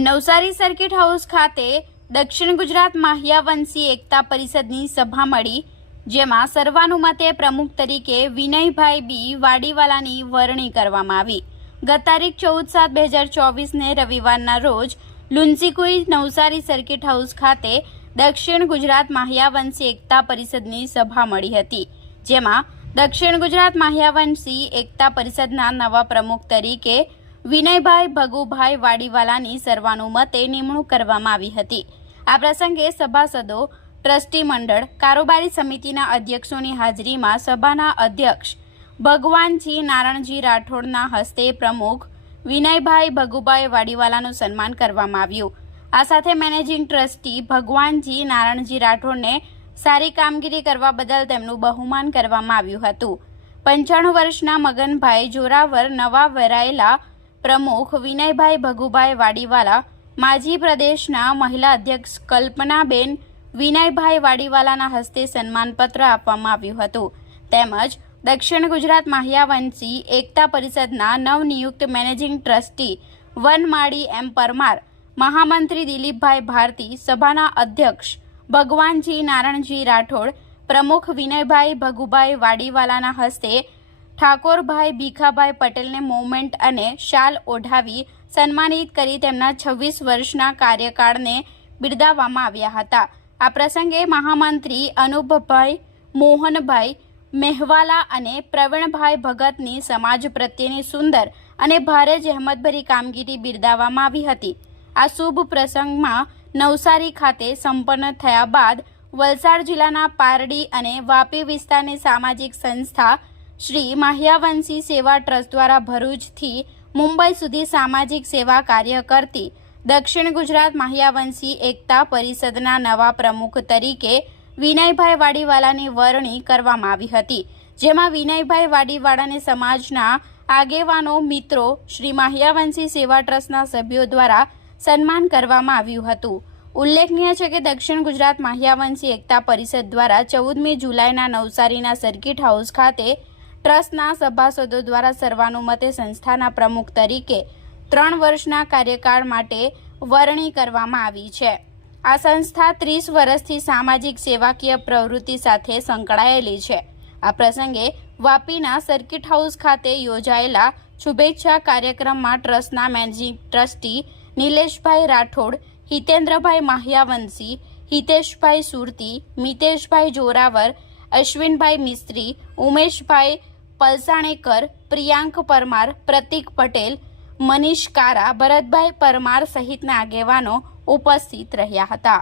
Navsari circuit house ખાતે દક્ષિણ ગુજરાત માહ્યાવંશી એકતા પરિષદની સભા મળી, જેમાં સર્વાનુમતે પ્રમુખ તરીકે વિનયભાઈ બી વાડીવાલાની વરણી કરવામાં આવી। ગત તારીખ 14/7/2024ને રવિવારના રોજ લુન્સીકુઈ નવસારી સર્કિટ હાઉસ ખાતે દક્ષિણ ગુજરાત માહ્યાવંશી એકતા પરિષદની સભા મળી હતી, જેમાં દક્ષિણ ગુજરાત માહ્યાવંશી એકતા પરિષદના નવા પ્રમુખ તરીકે વિનયભાઈ ભગુભાઈ વાડીવાલાની સર્વાનુમતે નિમણૂક કરવામાં આવી હતી। આ પ્રસંગે સભાસદો, ટ્રસ્ટી મંડળ, કારોબારી સમિતિના અધ્યક્ષોની હાજરીમાં સભાના અધ્યક્ષ ભગવાનજી નારણજી રાઠોડના હસ્તે પ્રમુખ વિનયભાઈ ભગુભાઈ વાડીવાલાનું સન્માન કરવામાં આવ્યું। આ સાથે મેનેજિંગ ટ્રસ્ટી ભગવાનજી નારણજી રાઠોડને સારી કામગીરી કરવા બદલ તેમનું બહુમાન કરવામાં આવ્યું હતું। 95 વર્ષના મગનભાઈ જોરાવર નવા વરાયેલા પ્રમુખ વિનયભાઈ ભગુભાઈ વાડીવાલા, માજી પ્રદેશના મહિલા અધ્યક્ષ કલ્પનાબેન વિનયભાઈ વાડીવાલાના હસ્તે સન્માનપત્ર આપવામાં આવ્યું હતું, તેમજ દક્ષિણ ગુજરાત માહ્યાવંશી એકતા પરિષદના નવનિયુક્ત મેનેજિંગ ટ્રસ્ટી વનમાળી એમ પરમાર, મહામંત્રી દિલીપભાઈ ભારતી, સભાના અધ્યક્ષ ભગવાનજી નારણજી રાઠોડ, પ્રમુખ વિનયભાઈ ભગુભાઈ વાડીવાલાના હસ્તે ઠાકોરભાઈ ભીખાભાઈ પટેલને મોમેન્ટ અને શાલ ઓઢાવી સન્માનિત કરી તેમના 26 વર્ષના કાર્યકાળને બિરદાવવામાં આવ્યા હતા। આ પ્રસંગે મહામંત્રી અનુપભાઈ મોહનભાઈ મેહવાલા અને પ્રવીણભાઈ ભગતની સમાજ પ્રત્યેની સુંદર અને ભારે જહેમતભરી કામગીરી બિરદાવવામાં આવી હતી। આ શુભ પ્રસંગમાં નવસારી ખાતે સંપન્ન થયા બાદ વલસાડ જિલ્લાના પારડી અને વાપી વિસ્તારની સામાજિક સંસ્થા શ્રી માહ્યાવંશી સેવા ટ્રસ્ટ દ્વારા ભરૂચથી મુંબઈ સુધી સામાજિક સેવા કાર્ય કરતી દક્ષિણ ગુજરાત માહ્યાવંશી એકતા પરિષદના નવા પ્રમુખ તરીકે વિનયભાઈ વાડીવાલાની વરણી કરવામાં આવી હતી, જેમાં વિનયભાઈ વાડીવાલાને સમાજના આગેવાનો, મિત્રો, શ્રી માહ્યાવંશી સેવા ટ્રસ્ટના સભ્યો દ્વારા સન્માન કરવામાં આવ્યું હતું। ઉલ્લેખનીય છે કે દક્ષિણ ગુજરાત માહ્યાવંશી એકતા પરિષદ દ્વારા 14મી જુલાઈના નવસારીના સર્કિટ હાઉસ ખાતે ટ્રસ્ટના સભાસદો દ્વારા સર્વાનુમતે સંસ્થાના પ્રમુખ તરીકે 3 વર્ષના કાર્યકાળ માટે વરણી કરવામાં આવી છે। આ સંસ્થા 30 વર્ષથી સામાજિક સેવાકીય પ્રવૃત્તિ સાથે સંકળાયેલી છે। આ પ્રસંગે વાપીના સર્કિટ હાઉસ ખાતે યોજાયેલા શુભેચ્છા કાર્યક્રમમાં ટ્રસ્ટના મેનેજિંગ ટ્રસ્ટી નિલેશભાઈ રાઠોડ, હિતેન્દ્રભાઈ માહ્યાવંશી, હિતેશભાઈ સુરતી, મિતેશભાઈ જોરાવર, અશ્વિનભાઈ મિસ્ત્રી, ઉમેશભાઈ પલસાણેકર, પ્રિયાંક પરમાર, પ્રતિક પટેલ, મનીષ કારા, ભરતભાઈ પરમાર સહિતના આગેવાનો ઉપસ્થિત રહ્યા હતા।